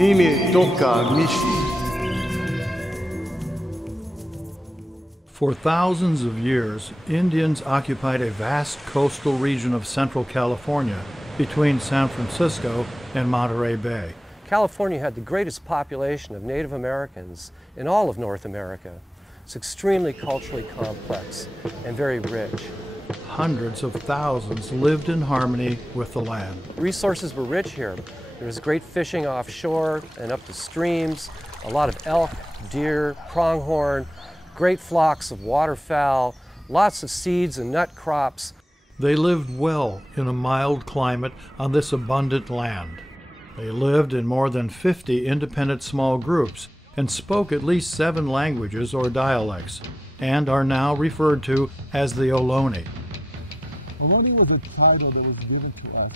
me toca mission. For thousands of years, Indians occupied a vast coastal region of central California between San Francisco and Monterey Bay. California had the greatest population of Native Americans in all of North America. It's extremely culturally complex and very rich. Hundreds of thousands lived in harmony with the land. Resources were rich here. There was great fishing offshore and up the streams, a lot of elk, deer, pronghorn, great flocks of waterfowl, lots of seeds and nut crops. They lived well in a mild climate on this abundant land. They lived in more than 50 independent small groups and spoke at least 7 languages or dialects, and are now referred to as the Ohlone. Ohlone was a title that was given to us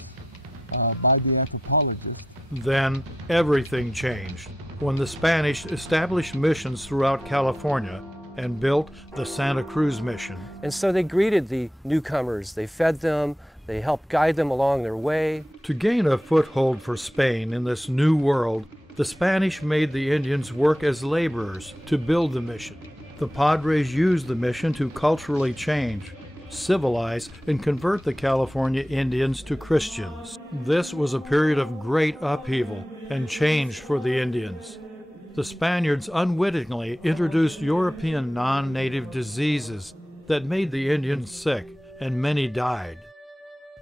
by the anthropologists. Then everything changed when the Spanish established missions throughout California and built the Santa Cruz Mission. And so they greeted the newcomers. They fed them, they helped guide them along their way. To gain a foothold for Spain in this new world, the Spanish made the Indians work as laborers to build the mission. The Padres used the mission to culturally change, civilize, and convert the California Indians to Christians. This was a period of great upheaval and change for the Indians. The Spaniards unwittingly introduced European non-native diseases that made the Indians sick, and many died.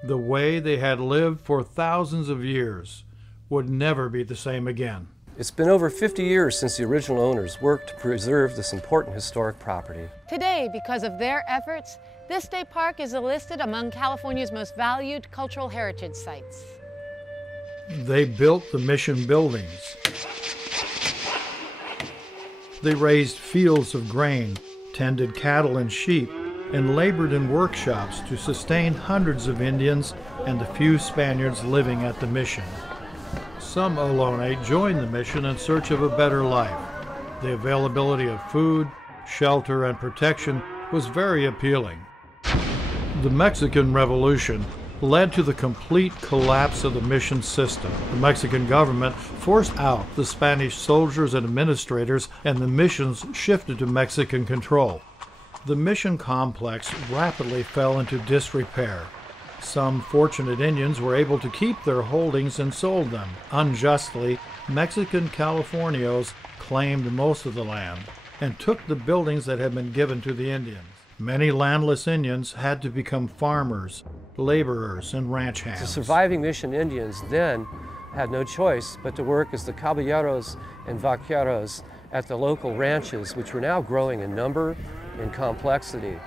The way they had lived for thousands of years would never be the same again. It's been over 50 years since the original owners worked to preserve this important historic property. Today, because of their efforts, this state park is listed among California's most valued cultural heritage sites. They built the mission buildings. They raised fields of grain, tended cattle and sheep, and labored in workshops to sustain hundreds of Indians and the few Spaniards living at the mission. Some Ohlone joined the mission in search of a better life. The availability of food, shelter, and protection was very appealing. The Mexican Revolution led to the complete collapse of the mission system. The Mexican government forced out the Spanish soldiers and administrators, and the missions shifted to Mexican control. The mission complex rapidly fell into disrepair. Some fortunate Indians were able to keep their holdings and sold them. Unjustly, Mexican Californios claimed most of the land and took the buildings that had been given to the Indians. Many landless Indians had to become farmers, laborers, and ranch hands. The surviving mission Indians then had no choice but to work as the caballeros and vaqueros at the local ranches, which were now growing in number and complexity.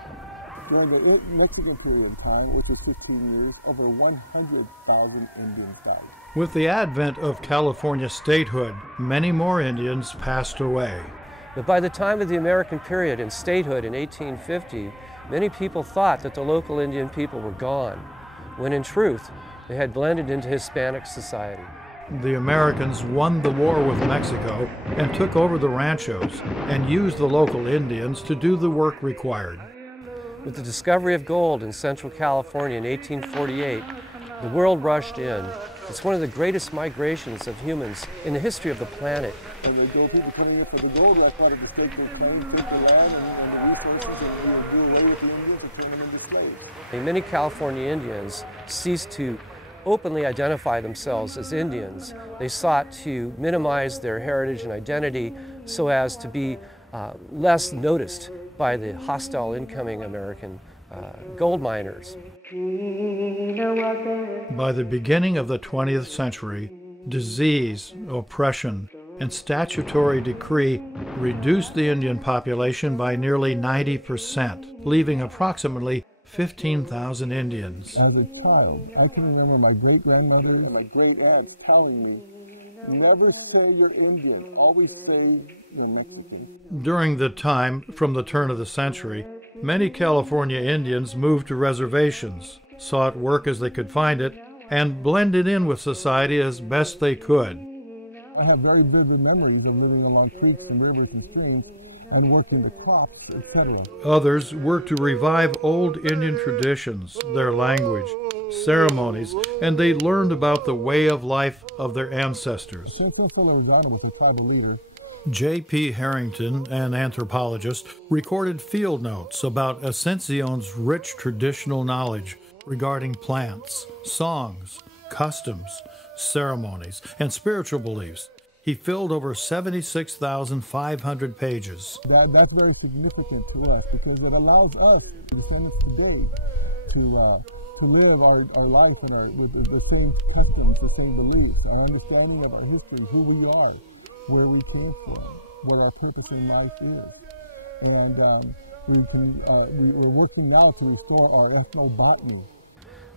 During the Mexican period of time, which was 15 years, over 100,000 Indians died. With the advent of California statehood, many more Indians passed away. But by the time of the American period and statehood in 1850, many people thought that the local Indian people were gone, when in truth, they had blended into Hispanic society. The Americans won the war with Mexico and took over the ranchos and used the local Indians to do the work required. With the discovery of gold in Central California in 1848, the world rushed in. It's one of the greatest migrations of humans in the history of the planet. And they go people coming in for the gold, that's part of the sacred claim, take the land and the resources, and do away with the Indians and turn them into slaves. And many California Indians ceased to openly identify themselves as Indians. They sought to minimize their heritage and identity so as to be less noticed by the hostile incoming American gold miners. By the beginning of the 20th century, disease, oppression, and statutory decree reduced the Indian population by nearly 90%, leaving approximately 15,000 Indians. As a child, I can remember my great-grandmother and my great-aunt telling me, never say you're Indian, always say you're Mexican. During the time from the turn of the century, many California Indians moved to reservations, sought work as they could find it, and blended in with society as best they could. I have very vivid memories of living along creeks and rivers and streams and working the crops, etc. Others worked to revive old Indian traditions, their language, ceremonies, and they learned about the way of life of their ancestors. J.P. Harrington, an anthropologist, recorded field notes about Ascension's rich traditional knowledge regarding plants, songs, customs, ceremonies, and spiritual beliefs. He filled over 76,500 pages. That's very significant to us because it allows us, descendants today, to live our life with the same customs, the same beliefs, our understanding of our history, who we are, where we came from, what our purpose in life is. And we're working now to restore our ethnobotany.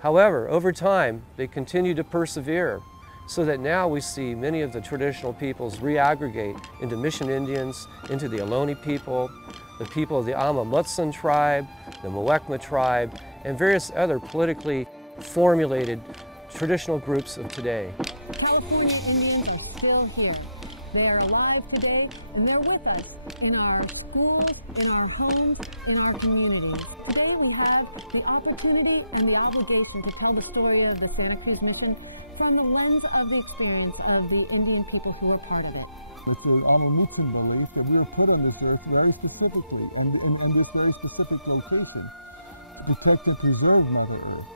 However, over time, they continue to persevere, so that now we see many of the traditional peoples reaggregate into Mission Indians, into the Ohlone people, the people of the Ama Mutsun tribe, the Muwekma tribe, and various other politically formulated traditional groups of today. California Indians are still here. They're alive today, and they're with us in our schools, in our homes, in our communities. Today we have the opportunity and the obligation to tell the story of the Santa Cruz Mission from the lens of the experience of the Indian people who are part of it. It's the Ama Mutsun belief that we were put on this earth very specifically, on this very specific location, to protect and preserve Mother Earth.